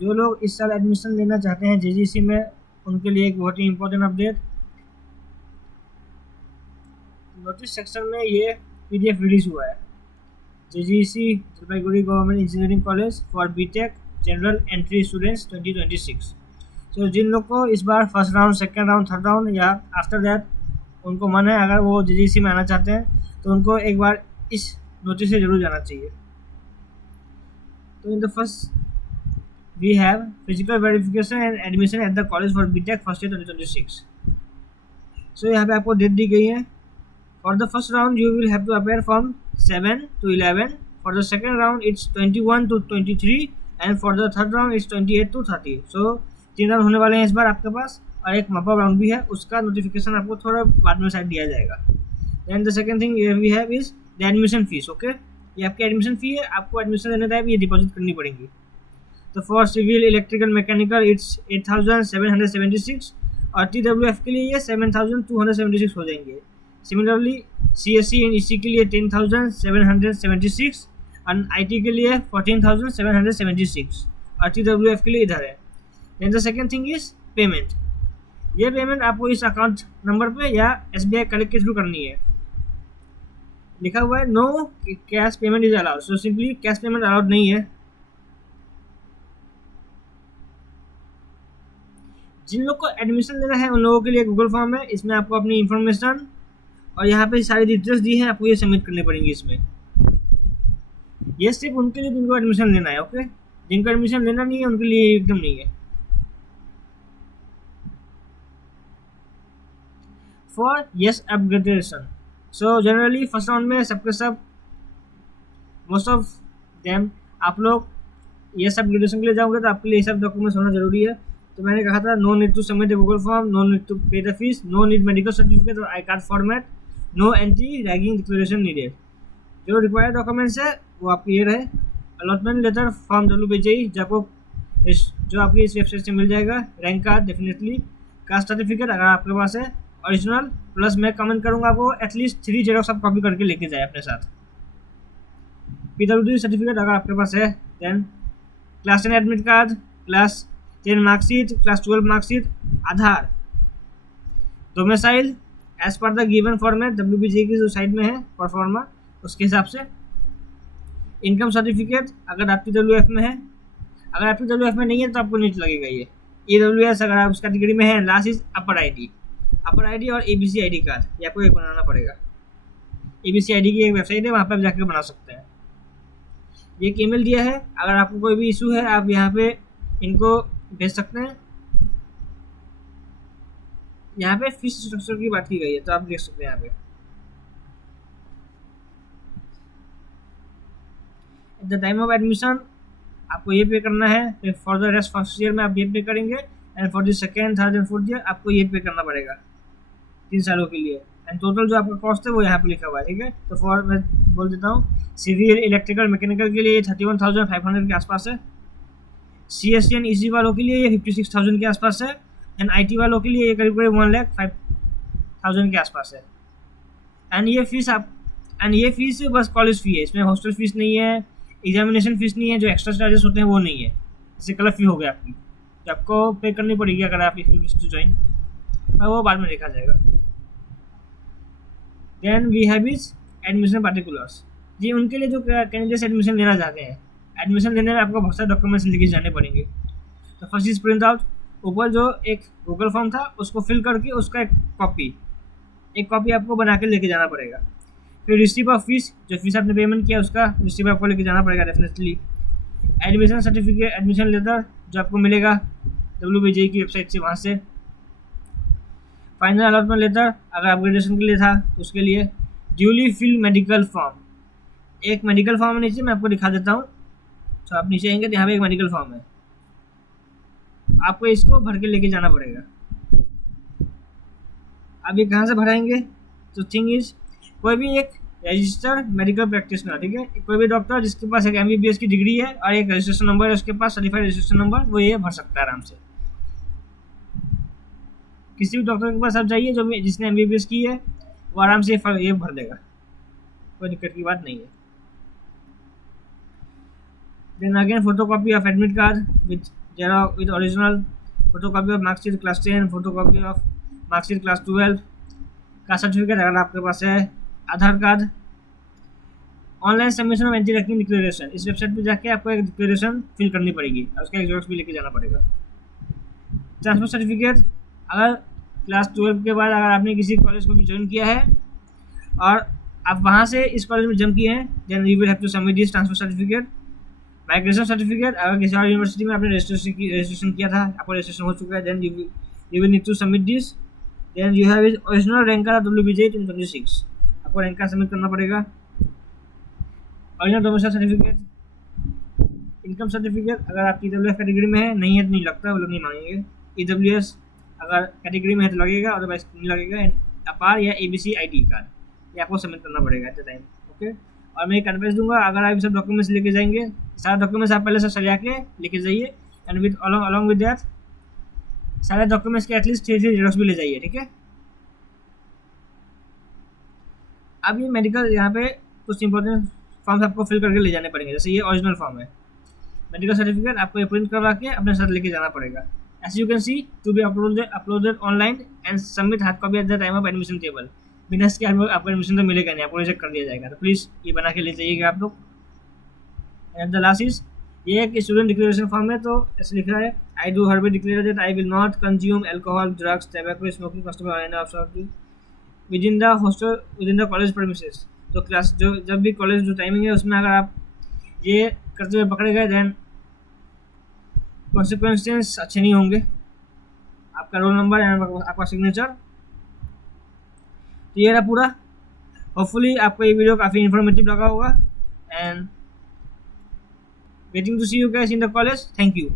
जो लोग इस साल एडमिशन लेना चाहते हैं जेजीसी में, उनके लिए एक बहुत ही इम्पोर्टेंट अपडेट। नोटिस सेक्शन में ये पीडीएफ रिलीज हुआ है। JGC Jalpaiguri government engineering college for BTech general entry students 2026। तो जिन लोग को इस बार first round, second round, third round या आफ्टर दैट उनको मन है, अगर वो जेजीसी में आना चाहते हैं तो उनको एक बार इस नोटिस से जरूर जाना चाहिए। तो in the first we have physical verification and admission at the college for BTech first year 2026। So यहाँ पे आपको डेट दी गई है। For the first round you will have to appear from 7 to 11. For the second round it's 21 to 23 and for the third round it's 28 to 30। So 3 round होने वाले हैं इस बार आपके पास, और एक मॉपअप राउंड भी है, उसका नोटिफिकेशन आपको थोड़ा बाद में साइड दिया जाएगा। Then the second thing we have is the admission fees. Okay, ये आपकी एडमिशन फी है, आपको एडमिशन लेने टाइम ये डिपॉजिट करनी पड़ेगी। तो for civil, electrical, mechanical it's 8,776 और TWF के लिए ये 7,276 हो जाएंगे। सिमिलरली CSC एंड EC के लिए 10,776 और IT के लिए 14,776 और TWF के लिए इधर है। Then the second thing is payment. ये पेमेंट आपको इस अकाउंट नंबर पे या SBI कलेक्ट के थ्रू करनी है। लिखा हुआ है no cash payment is allowed, so simply cash payment allowed नहीं है। जिन लोग को एडमिशन लेना है उन लोगों के लिए गूगल फॉर्म है, इसमें आपको अपनी इंफॉर्मेशन और यहाँ पे सारी डिटेल्स दी हैं, आपको ये सबमिट करनी पड़ेंगी इसमें। ये सिर्फ उनके लिए जिनको एडमिशन लेना है। ओके, जिनको एडमिशन लेना नहीं है उनके लिए एकदम नहीं है। For yes upgradation, so generally first round में सबके सब मोस्ट ऑफ देम आप लोग यस अपग्रेडेशन के लिए जाओगे तो आपके लिए ये सब डॉक्यूमेंट्स होना जरूरी है। तो मैंने कहा था no need to submit the Google form, no need to pay the fees, no need medical certificate और I card format, no anti ragging declaration needed. जो रिक्वायर्ड डॉक्यूमेंट्स है वो आपके ये रहे। अलॉटमेंट लेटर फ्रॉम WBJE जो आपकी इस वेबसाइट से मिल जाएगा। Rank card definitely, caste certificate अगर आपके पास है ओरिजिनल, प्लस मैं कमेंट करूँगा आपको एटलीस्ट 3 जेरोक्स आप कॉपी करके लेके जाए अपने साथ। PWD सर्टिफिकेट अगर आपके पास है। Then class 10 admit card, class 10 marksheet, class 12 marksheet, Aadhaar, domicile as per the given format WBJE की जो साइड में है परफॉर्मा उसके हिसाब से। इनकम सर्टिफिकेट अगर आप TWF में है, अगर आप TWF में नहीं है तो आपको नीचे लगेगा ये EWS अगर आप उस कैटेगरी में है। लास्ट इज अपर ID और ABC ID कार्ड, ये आपको एक बनाना पड़ेगा। ABC ID की एक वेबसाइट है, वहाँ पर जाकर बना सकते हैं। ये एक ईमेल दिया है, अगर आपको कोई भी इशू है आप यहाँ पे इनको भेज सकते हैं। यहाँ पे फीस स्ट्रक्चर की बात की गई है तो आप देख सकते हैं यहाँ पे। Eight the time of admission आपको ये पे करना है, फिर for the rest first year में आप ये पे करेंगे and for the second, third and fourth year आपको ये पे करना पड़ेगा 3 सालों के लिए। एंड टोटल जो आपका कॉस्ट है वो यहाँ पे लिखा हुआ है, ठीक है। तो फॉर मैं बोल देता हूँ, सिविल, इलेक्ट्रिकल, मैकेनिकल के लिए 31,500 के आसपास है। CSC एंड EC वालों के लिए ये 56,000 के आसपास है। एंड IT वालों के लिए ये करीब 1,05,000 के आसपास है। एंड ये फीस बस कॉलेज फी है, इसमें हॉस्टल फीस नहीं है, एग्जामिनेशन फीस नहीं है, जो एक्स्ट्रा चार्जेस होते हैं वो नहीं है। जैसे क्लब फी हो गया आपकी, तो आपको पे करनी पड़ेगी अगर आप ज्वाइन, और वो बाद में देखा जाएगा। Then we have is admission particulars. जी उनके लिए जो कैंडिडेट्स एडमिशन लेना चाहते हैं, एडमिशन लेने में आपको बहुत सारे डॉक्यूमेंट्स लेके जाने पड़ेंगे। तो फर्स्ट इज प्रिंट आउट, ऊपर जो एक गूगल फॉर्म था उसको फिल करके उसका एक कॉपी आपको बना के लेके जाना पड़ेगा। फिर रिसीप ऑफ फीस, जो फीस आपने पेमेंट किया उसका रिसीप आपको लेके जाना पड़ेगा definitely. Admission certificate, admission letter जो आपको मिलेगा WBJE की वेबसाइट से, वहाँ से। फाइनल अलॉटमेंट लेटर अगर अपग्रेडेशन के लिए था उसके लिए। ड्यूली फिल मेडिकल फॉर्म, एक मेडिकल फॉर्म है नीचे, मैं आपको दिखा देता हूँ। तो आप नीचे आएंगे तो यहाँ पे एक मेडिकल फॉर्म है, आपको इसको भर के लेके जाना पड़ेगा। अब ये कहाँ से भराएंगे? तो थिंग इज, कोई भी एक रजिस्टर्ड मेडिकल प्रैक्टिशनर, ठीक है, कोई भी डॉक्टर जिसके पास एक MBBS की डिग्री है और एक रजिस्ट्रेशन नंबर है उसके पास, सर्टिफाइड रजिस्ट्रेशन नंबर, वो ये भर सकता है आराम से। किसी भी डॉक्टर के पास आप जाइए जो जिसने MBBS की है, वो आराम से ये भर देगा, कोई दिक्कत की बात नहीं है। Then again photocopy of admit card with xerox with original, photocopy of marksheet class 10, photocopy of marksheet class 12 का सर्टिफिकेट अगर आपके पास है, Aadhaar card, online submission of anti ranking declaration, इस वेबसाइट पे जाके आपको एक डिक्लेरेशन फिल करनी पड़ेगी और उसका एक जेरोक्स भी लेके जाना पड़ेगा। ट्रांसफर सर्टिफिकेट, अगर क्लास 12 के बाद अगर आपने किसी कॉलेज को भी ज्वाइन किया है और आप वहाँ से इस कॉलेज में जम किए हैं, then you will have to submit this transfer certificate. Migration certificate, अगर किसी और यूनिवर्सिटी में आपने रजिस्ट्रेशन किया था, आपको रजिस्ट्रेशन हो चुका है, then you will need to submit this. Then you have original rank card WBJ 2026, आपको रैंक कार्ड सबमिट करना पड़ेगा। Original domicile certificate, income certificate, अगर आप EWS कैटेगरी में है, नहीं है तो नहीं लगता, वो लोग नहीं मांगेंगे। EWS अगर कैटेगरी में है तो लगेगा, अदरवाइज नहीं लगेगा। अपार या ABC ID कार्ड, ये आपको सबमिट करना पड़ेगा एट द टाइम, ओके। और मैं एक एडवाइस दूंगा, अगर आप सब डॉक्यूमेंट्स लेके जाएंगे, सारे डॉक्यूमेंट्स आप पहले से सजा के लेके जाइए, and with along with that सारे डॉक्यूमेंट्स के एटलीस्ट 3 जेरोक्स भी ले जाइए, ठीक है। अब ये मेडिकल, यहाँ पे कुछ इंपॉर्टेंट फॉर्म्स आपको फिल करके ले जाने पड़ेंगे, जैसे ये ओरिजिनल फॉर्म है, मेडिकल सर्टिफिकेट आपको ये प्रिंट करवा के अपने साथ लेके जाना पड़ेगा। As you can see to be uploaded online and submit hard copy at the time of admission table, बिना इसके आपको एडमिशन तो मिलेगा नहीं, आपको रिजेक्ट कर दिया जाएगा, तो प्लीज़ ये बना के ले जाइएगा आप लोग। एंड द लास्ट इज ये एक स्टूडेंट डिक्लेरेशन फॉर्म है, तो ऐसे लिखा है, I do hereby declare that I will not consume alcohol, drugs, tobacco, smoking, customer and of within the hostel within the college premises. तो class जो जब भी कॉलेज जो टाइमिंग है उसमें अगर आप ये करते हुए पकड़े गए, देन कॉन्सिक्वेंसेस अच्छे नहीं होंगे, आपका रोल नंबर एंड आपका सिग्नेचर। तो ये रहा पूरा। होपफुली आपको ये वीडियो काफ़ी इन्फॉर्मेटिव लगा होगा, and waiting to see you guys in the college. Thank you.